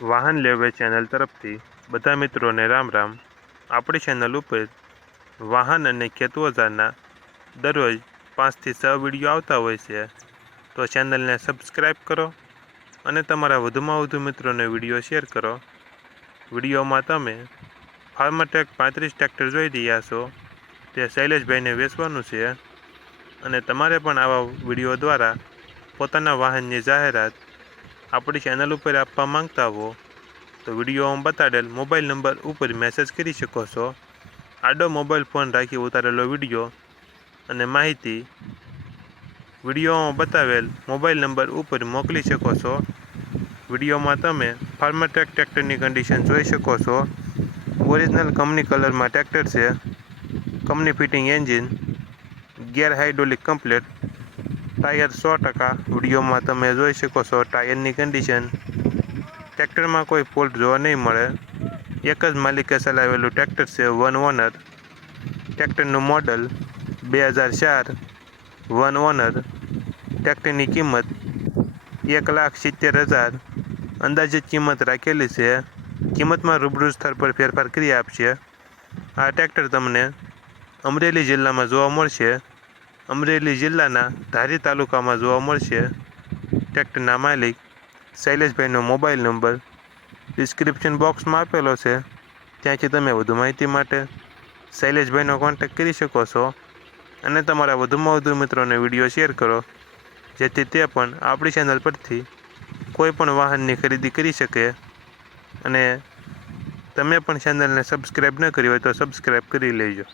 વાહન લેવે ચેનલ તરફથી બધા મિત્રોને રામ રામ। આપણી ચેનલ ઉપર વાહન અને ખેત ઓજારના દરરોજ 5 થી 6 વિડીયો આવતા હોય છે, તો ચેનલને સબસ્ક્રાઈબ કરો અને તમારા વધુમાં વધુ મિત્રોને વિડીયો શેર કરો। વિડીયોમાં તમે ફાર્મટ્રેક 35 ટ્રેક્ટર જોઈ રહ્યા છો, તે શૈલેષભાઈને વેચવાનું છે અને તમારે પણ આવા વિડીયો દ્વારા પોતાના વાહનની જાહેરાત આપણી ચેનલ ઉપર આપવા માંગતા હો તો વિડીયોમાં બતાડેલ મોબાઈલ નંબર ઉપર મેસેજ કરી શકો છો। આડો મોબાઈલ ફોન રાખી ઉતારેલો વિડીયો અને માહિતી વિડીયોમાં બતાવેલ મોબાઈલ નંબર ઉપર મોકલી શકો છો। વિડીયોમાં તમે ફાર્મટ્રેક ટ્રેક્ટરની કન્ડિશન જોઈ શકો છો। ઓરિજિનલ કંપની કલરમાં ટ્રેક્ટર છે, company fitting engine, gear hydraulic complete, tyre 100%। વિડીયોમાં તમે જોઈ શકો છો ટાયરની કન્ડિશન। ટ્રેક્ટરમાં કોઈ ફોલ્ટ જોવા નહીં મળે, એક જ માલિકે ચલાવેલું ટ્રેક્ટર છે, વન ઓનર। ટ્રેક્ટરનું મોડલ 2004, વન ઓનર। ટ્રેક્ટરની કિંમત 1,70,000 અંદાજિત કિંમત રાખેલી છે। કિંમતમાં રૂબરૂ સ્થળ પર ફેરફાર કરી આપશે। આ ટ્રેક્ટર તમને અમરેલી જિલ્લામાં જોવા મળશે, અમરેલી જિલ્લાના ધારી તાલુકામાં જોવા મળશે। ટ્રેક્ટરના માલિક શૈલેષભાઈનો મોબાઈલ નંબર ડિસ્ક્રિપ્શન બોક્સમાં આપેલો છે, ત્યાંથી તમે વધુ માહિતી માટે શૈલેષભાઈનો કોન્ટેક્ટ કરી શકો છો અને તમારા વધુમાં વધુ મિત્રોને વિડીયો શેર કરો, જેથી તે પણ આપણી ચેનલ પરથી કોઈ પણ વાહનની ખરીદી કરી શકે। અને તમે પણ ચેનલને સબસ્ક્રાઈબ ન કરી હોય તો સબસ્ક્રાઈબ કરી લેજો।